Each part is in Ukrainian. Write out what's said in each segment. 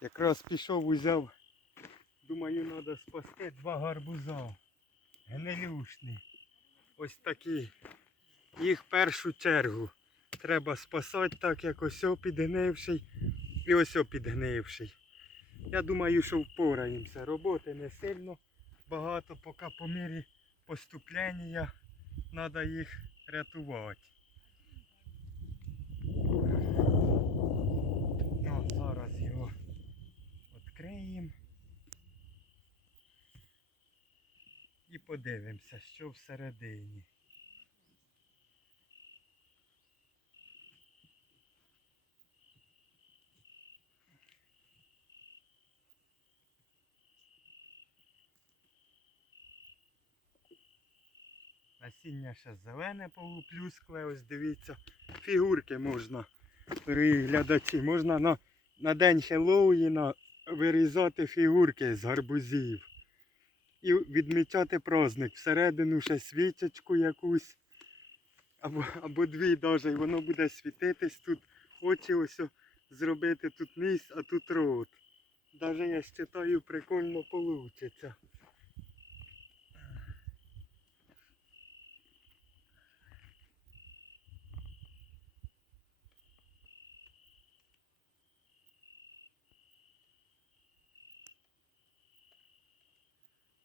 Якраз пішов, узяв. Думаю, треба спасти 2 гарбуза. Гнилюшні. Ось такі. Їх в першу чергу треба спасати, так як ось підгнивший і ось підгнивший. Я думаю, що впораємося. Роботи не сильно багато, поки по мірі поступлення треба їх рятувати. Ну, зараз його відкриємо і подивимося, що всередині. Насіння ще зелене полуплюскле, ось дивіться, фігурки можна, глядачі, можна на день Хеллоуіна вирізати фігурки з гарбузів. І відмічати праздник, всередину ще свічечку якусь, або 2 навіть, і воно буде світитись, тут очі ось зробити, тут ніс, а тут рот. Навіть я вважаю, прикольно вийде.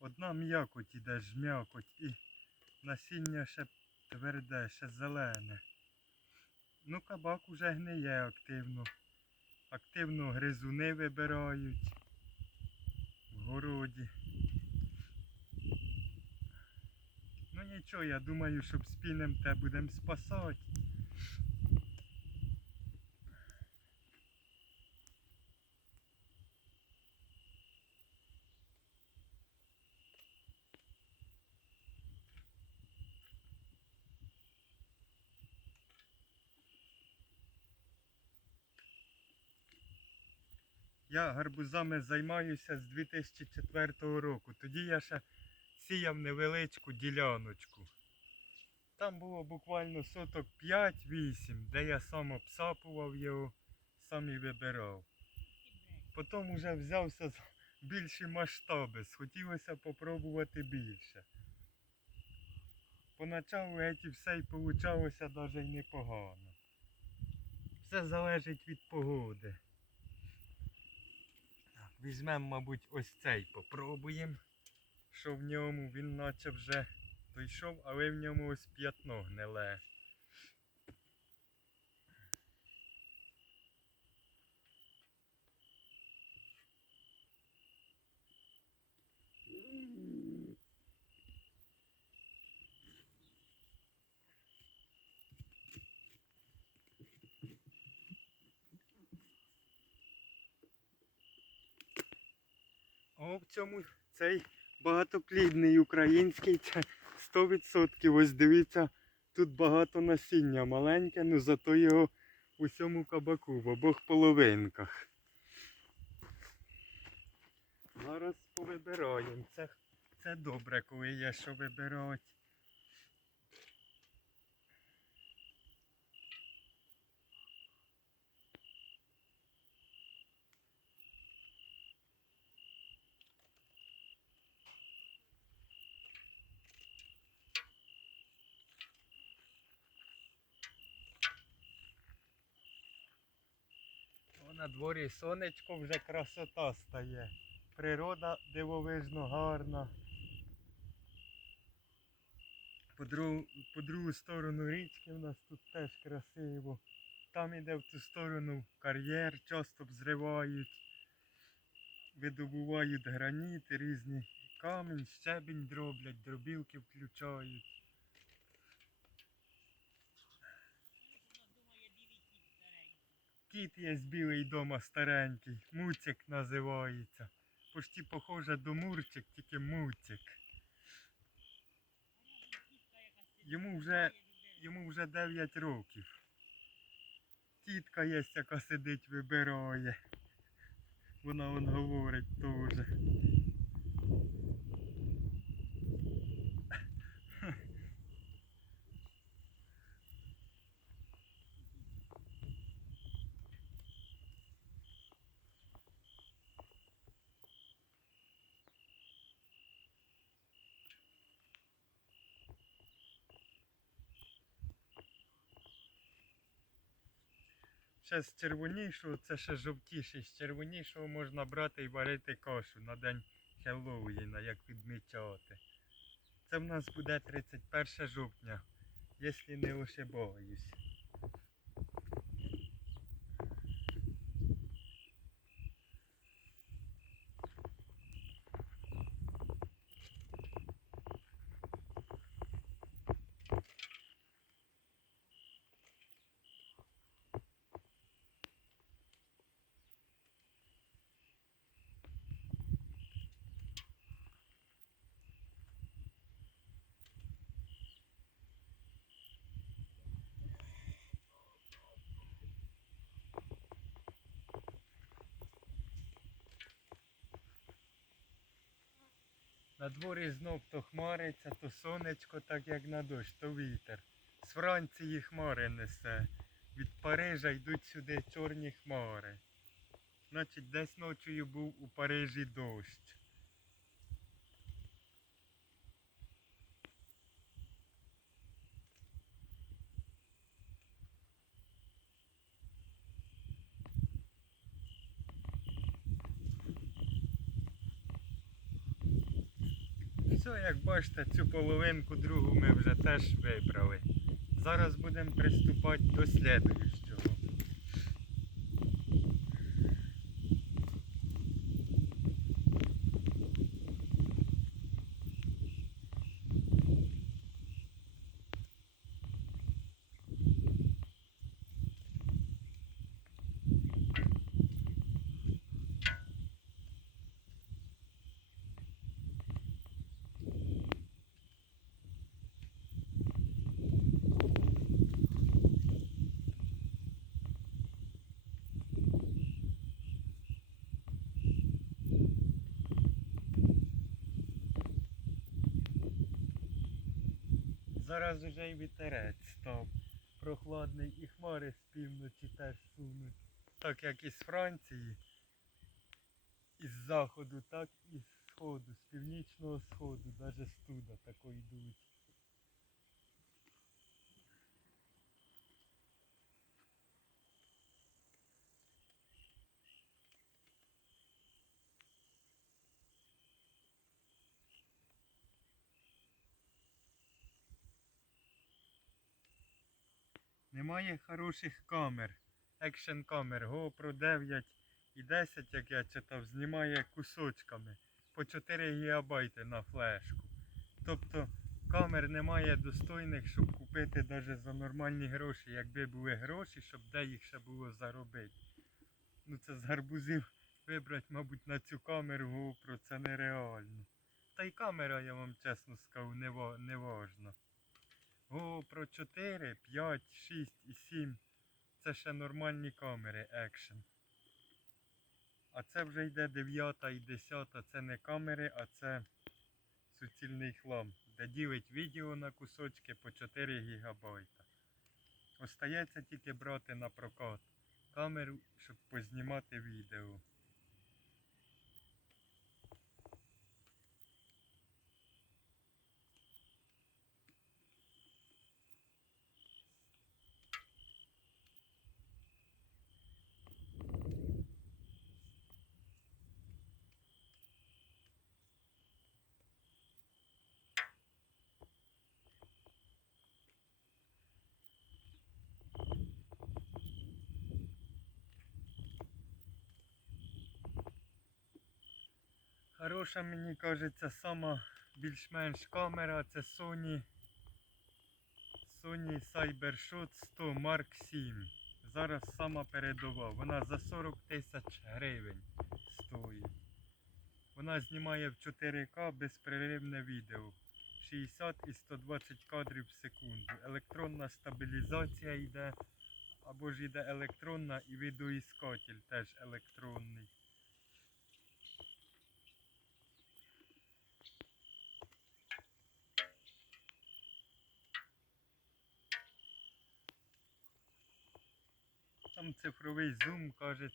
Одна м'якоть іде, жмякоть, і насіння ще тверде, ще зелене. Ну, кабак уже гниє активно. Активно гризуни вибирають в городі. Ну нічого, я думаю, щоб спінем те будемо спасати. Я гарбузами займаюся з 2004 року. Тоді я ще сіяв невеличку діляночку. Там було буквально соток 5-8, де я сам обсапував його, сам і вибирав. Потім вже взявся за більші масштаби, схотілося попробувати більше. Поначалу геть і все й получалося навіть й непогано. Все залежить від погоди. Візьмемо, мабуть, ось цей, попробуємо, що в ньому, він наче вже дійшов, але в ньому ось п'ятно гниле. О, в цьому цей багатоплідний український, це 100%. Ось дивіться, тут багато насіння маленьке, ну зато його у всьому кабаку, в обох половинках. Зараз повибираємо. Це добре, коли є що вибирати. На дворі сонечко, вже красота стає. Природа дивовижно гарна. По другу сторону річки в нас тут теж красиво. Там іде в ту сторону кар'єр, часто взривають, видобувають граніт, різні камінь, щебінь дроблять, дробілки включають. Кіт є білий дома старенький, Муцик називається. Почти похоже до Мурчик, тільки Муцик. Йому вже 9 років. Тітка є, яка сидить, вибирає. Вона говорить теж. ще з червонішого, це ще жовтіший. З червонішого можна брати і варити кашу на день Хеллоуіна, як відмічати. Це в нас буде 31 жовтня, якщо не ошибаюсь. На дворі знов то хмариться, то сонечко, так як на дощ, то вітер. З Франції хмари несе. Від Парижа йдуть сюди чорні хмари. Значить, десь ночою був у Парижі дощ. Все, як бачите, цю половинку другу ми вже теж вибрали. Зараз будемо приступати до слідуючого. Зараз уже й вітерець став прохладний і хмари з півночі теж сунуть. Так як із Франції, із заходу, так і з сходу, з північного сходу, навіть з туди такої йдуть. Немає хороших камер, екшн камер, GoPro 9 і 10, як я читав, знімає кусочками по 4 ГБ на флешку. Тобто камер немає достойних, щоб купити навіть за нормальні гроші, якби були гроші, щоб де їх ще було заробити. Ну це з гарбузів вибрати, мабуть, на цю камеру GoPro це нереально. Та й камера, я вам чесно скажу, не важна. GoPro 4, 5, 6 і 7 це ще нормальні камери екшн. А це вже йде 9 і 10, це не камери, а це суцільний хлам, де ділить відео на кусочки по 4 ГБ. Остається тільки брати на прокат камеру, щоб познімати відео. Хороша, мені кажеться, сама більш-менш камера, це Sony CyberShot 100 Mark 7. Зараз сама передова. Вона за 40 тисяч гривень стоїть. Вона знімає в 4К безперервне відео. 60 і 120 кадрів в секунду. Електронна стабілізація йде, або ж йде електронна і відеоіскатель теж електронний. Там цифровий зум, кажеться.